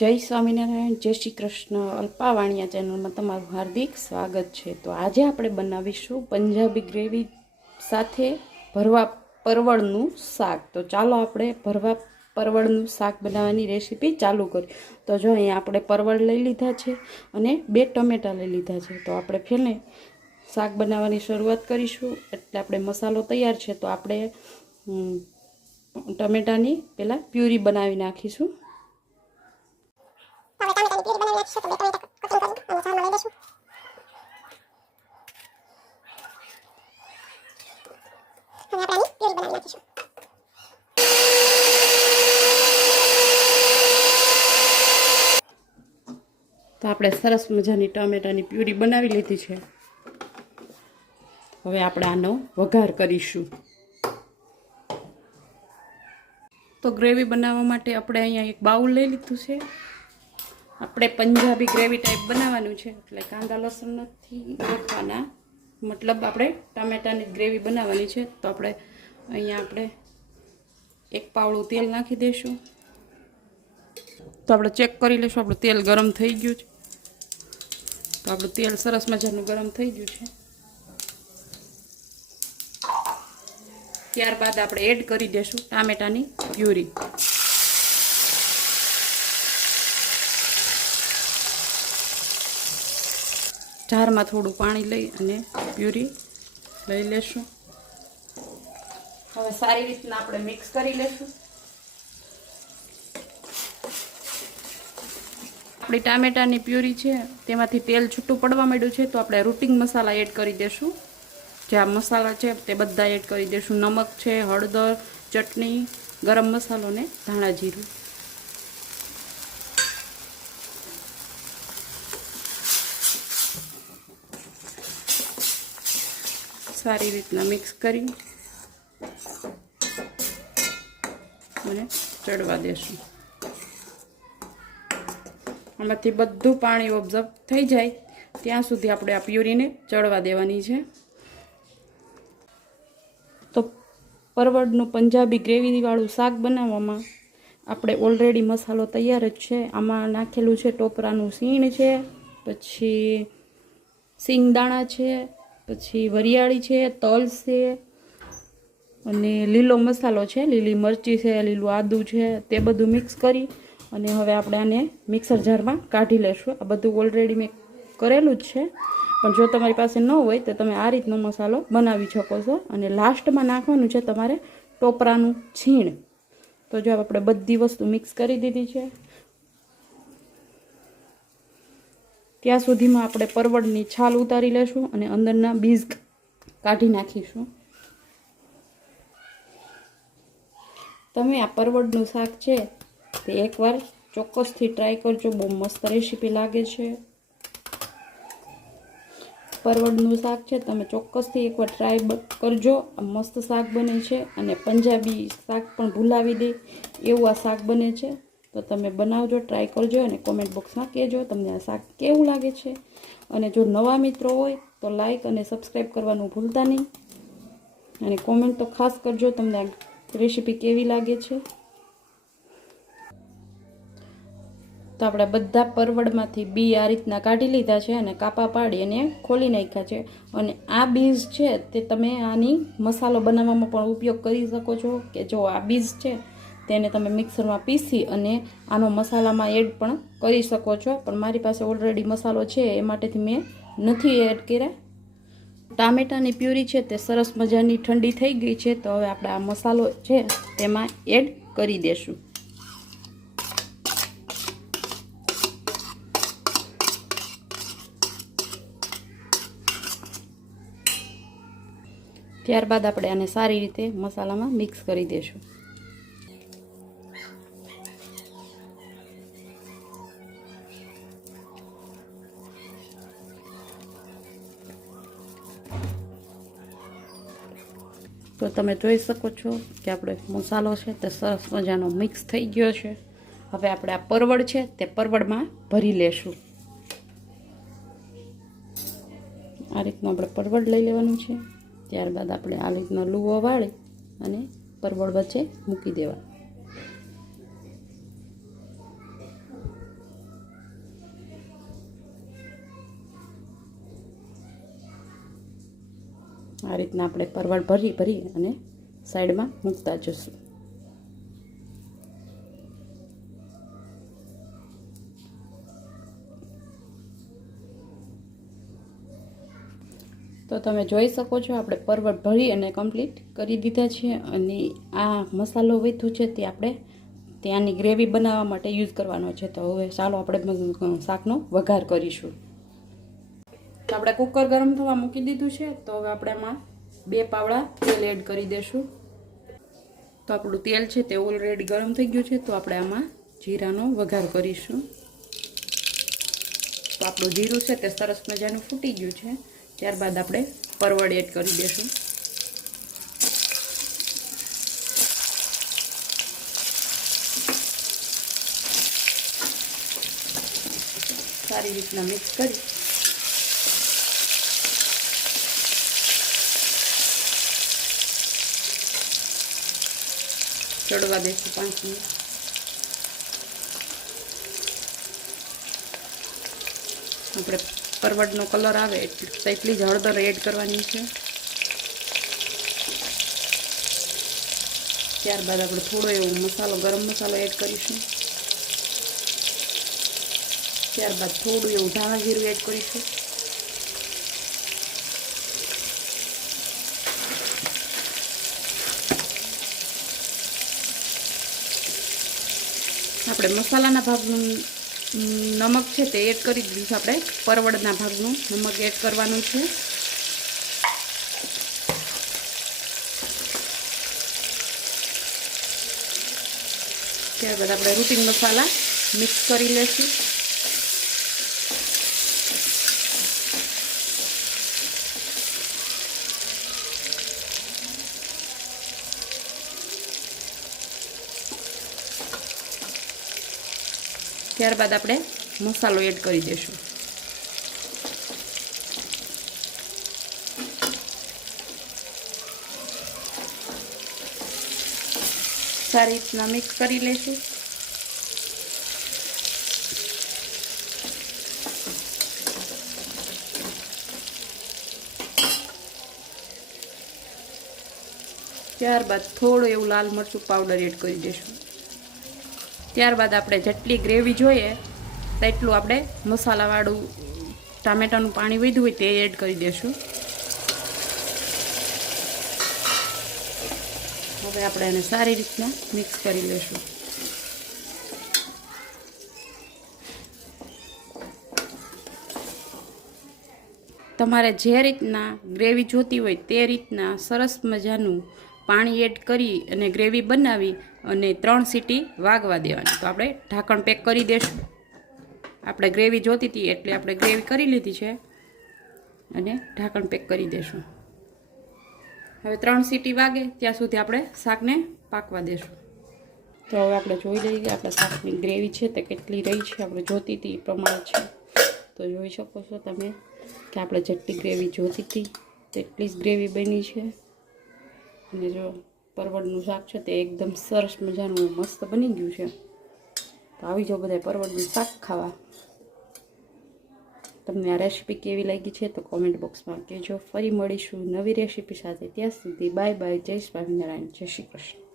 જય સ્વામિનારાયણ, જય શ્રી કૃષ્ણ. અલ્પા વાણિયા ચેનલમાં તમારું હાર્દિક સ્વાગત છે. તો આજે આપણે બનાવીશું પંજાબી ગ્રેવી સાથે ભરવા પરવળનું શાક. તો ચાલો આપણે ભરવા પરવળનું શાક બનાવવાની રેસીપી ચાલુ કરીએ. તો જો અહીંયા આપણે પરવળ લઈ લીધા છે અને 2 ટમેટાં લઈ લીધા છે. તો આપણે ફેને શાક બનાવવાની શરૂઆત કરીશું. એટલે આપણે મસાલો તૈયાર છે. તો આપણે ટમેટાની પહેલાં પ્યુરી બનાવી નાખીશું. તો આપણે સરસ મજાની ટમેટાની પ્યુરી બનાવી લીધી છે. હવે આપણે આનો વઘાર કરીશું. તો ગ્રેવી બનાવવા માટે આપણે અહીંયા એક બાઉલ લઈ લીધું છે. આપણે પંજાબી ગ્રેવી ટાઈપ બનાવવાનું છે, એટલે કાંદા લસણ નથી નાખવાના, મતલબ આપણે ટામેટાની ગ્રેવી બનાવવાની છે. તો આપણે અહીંયા 1 પાવડું તેલ નાખી દઈશું. તો આપણે ચેક કરી લઈશું આપણું તેલ ગરમ થઈ ગયું છે. તો આપણું તેલ સરસ મજાનું ગરમ થઈ ગયું છે. ત્યારબાદ આપણે એડ કરી દઈશું ટામેટાની પ્યુરી. જારમાં થોડું પાણી લઈ અને પ્યુરી લઈ લેશું. હવે સારી રીતના આપણે મિક્સ કરી લેશું. આપણી ટામેટાની પ્યુરી છે તેમાંથી તેલ છૂટું પડવા માંડ્યું છે. તો આપણે રૂટિંગ મસાલા એડ કરી દઈશું. જે આ મસાલા છે તે બધા એડ કરી દઈશું. નમક છે, હળદર, ચટણી, ગરમ મસાલો ને ધાણા જીરું. સારી રીતના મિક્સ કરી અને ચડવા દેશું. આમાંથી બધું પાણી ઓબ્ઝર્વ થઈ જાય ત્યાં સુધી આપણે આ પ્યુરીને ચડવા દેવાની છે. તો પરવળનું પંજાબી ગ્રેવીવાળું શાક બનાવવામાં આપણે ઓલરેડી મસાલો તૈયાર જ છે. આમાં નાખેલું છે ટોપરાનું સીણ છે, પછી સિંગદાણા છે, પછી વરિયાળી છે, તલ છે અને લીલો મસાલો છે, લીલી મરચી છે, લીલું આદું છે, તે બધું મિક્સ કરી અને હવે આપણે આને મિક્સર જારમાં કાઢી લેશું. આ બધું ઓલરેડી મેં કરેલું જ છે, પણ જો તમારી પાસે ન હોય તો તમે આ રીતનો મસાલો બનાવી શકો છો. અને લાસ્ટમાં નાખવાનું છે તમારે ટોપરાનું છીણ. તો જો આપણે બધી વસ્તુ મિક્સ કરી દીધી છે. ત્યાં સુધીમાં આપણે પરવળની છાલ ઉતારી લેશું અને અંદરના બીજ કાઢી નાખીશું. તમે આ પરવળનું શાક છે તે એકવાર ચોક્કસથી ટ્રાય કરજો. બહુ મસ્ત રેસીપી લાગે છે. પરવળનું શાક છે તમે ચોક્કસથી એકવાર ટ્રાય કરજો. આ મસ્ત શાક બને છે અને પંજાબી શાક પણ ભૂલાવી દે એવું આ શાક બને છે. તો તમે બનાવજો, ટ્રાય કરજો અને કોમેન્ટ બોક્સમાં કહેજો તમને આ શાક કેવું લાગે છે. અને જો નવા મિત્રો હોય તો લાઈક અને સબસ્ક્રાઈબ કરવાનું ભૂલતા નહીં. અને કોમેન્ટ તો ખાસ કરજો તમને આ રેસીપી કેવી લાગે છે. તો આપણે બધા પરવળમાંથી બી આ રીતના કાઢી લીધા છે અને કાપા પાડી અને ખોલી નાખ્યા છે. અને આ બીજ છે તે તમે આની મસાલો બનાવવામાં પણ ઉપયોગ કરી શકો છો. કે જો આ બીજ છે તેને તમે મિક્સરમાં પીસી અને આનો મસાલામાં એડ પણ કરી શકો છો. પણ મારી પાસે ઓલરેડી મસાલો છે એ માટેથી મેં નથી એડ કર્યા. ટામેટાની પ્યુરી છે તે સરસ મજાની ઠંડી થઈ ગઈ છે. તો હવે આપણે આ મસાલો છે તેમાં એડ કરી દેશું. ત્યારબાદ આપણે આને સારી રીતે મસાલામાં મિક્સ કરી દઈશું. તો તમે જોઈ શકો છો કે આપણે મસાલો છે તે સરસ મજાનો મિક્સ થઈ ગયો છે. હવે આપણે આ પરવળ છે તે પરવળમાં ભરી લેશું. આ રીતનું આપણે પરવળ લઈ લેવાનું છે. ત્યારબાદ આપણે આ રીતનો લુવો વાળી અને પરવળ વચ્ચે મૂકી દેવા. આ રીતના આપણે પરવળ ભરી અને સાઈડમાં મૂકતા જશું. તો તમે જોઈ શકો છો આપણે પરવળ ભરી અને કમ્પ્લીટ કરી દીધા છે. અને આ મસાલો વેથું છે તે આપણે ત્યાંની ગ્રેવી બનાવવા માટે યુઝ કરવાનો છે. તો હવે ચાલો આપણે શાકનો વઘાર કરીશું. તો આપણે કુકર ગરમ થવા મૂકી દીધું છે. તો હવે આપણે આમાં 2 પાવડા તેલ એડ કરી દઈશું. તો આપણું તેલ છે તે ઓલરેડી ગરમ થઈ ગયું છે. તો આપણે આમાં જીરાનો વઘાર કરીશું. તો આપણું જીરું છે તે સરસ મજાનું ફૂટી ગયું છે. ત્યારબાદ આપણે પરવળ એડ કરી દઈશું. સારી રીતના મિક્સ કરી ચડવા દઈશું 5 મિનિટ. આપણે પરવળનો કલર આવે એટલી જ હળદર એડ કરવાની છે. ત્યારબાદ આપણે થોડો એવો મસાલો ગરમ મસાલો એડ કરીશું. ત્યારબાદ થોડું એવું ધાણા જીરું એડ કરીશું. આપણે મસાલાના ભાગનું નમક છે તે એડ કરી દીધું છે. આપણે પરવળના ભાગનું નમક એડ કરવાનું છે. ત્યારબાદ આપણે રૂટિન મસાલા મિક્સ કરી લઈશું. ત્યારબાદ આપણે મસાલો એડ કરી દઈશું. સારી રીતના મિક્સ કરી લઈશું. ત્યારબાદ થોડું એવું લાલ મરચું પાવડર એડ કરી દઈશું. ત્યારબાદ આપણે જેટલી ગ્રેવી જોઈએ તેટલું આપણે મસાલાવાળું ટામેટાનું પાણી વધ્યું હોય તે એડ કરી દઈશું. હવે આપણે એને સારી રીતના મિક્સ કરી લઈશું. તમારે જે રીતના ગ્રેવી જોતી હોય તે રીતના સરસ મજાનું પાણી એડ કરી અને ગ્રેવી બનાવી અને 3 સીટી વાગવા દેવાની. તો આપણે ઢાંકણ પેક કરી દઈશું. આપણે ગ્રેવી જોતી હતી એટલે આપણે ગ્રેવી કરી લીધી છે અને ઢાંકણ પેક કરી દઈશું. હવે 3 સીટી વાગે ત્યાં સુધી આપણે શાકને પાકવા દઈશું. તો હવે આપણે જોઈ લઈએ આપણા શાકની ગ્રેવી છે તે કેટલી રહી છે. આપણે જોતી હતી એ પ્રમાણે છે. તો જોઈ શકો છો તમે કે આપણે જેટલી ગ્રેવી જોતી હતી તેટલી જ ગ્રેવી બની છે. અને જો પરવળનું શાક છે તે એકદમ સરસ મજાનું મસ્ત બની ગયું છે. તો આવી જાઓ બધા પરવળનું શાક ખાવા. તમને આ રેસીપી કેવી લાગી છે તો કોમેન્ટ બોક્સમાં કહેજો. ફરી મળીશું નવી રેસીપી સાથે. ત્યાં સુધી બાય બાય. જય સ્વામિનારાયણ. જય શ્રી કૃષ્ણ.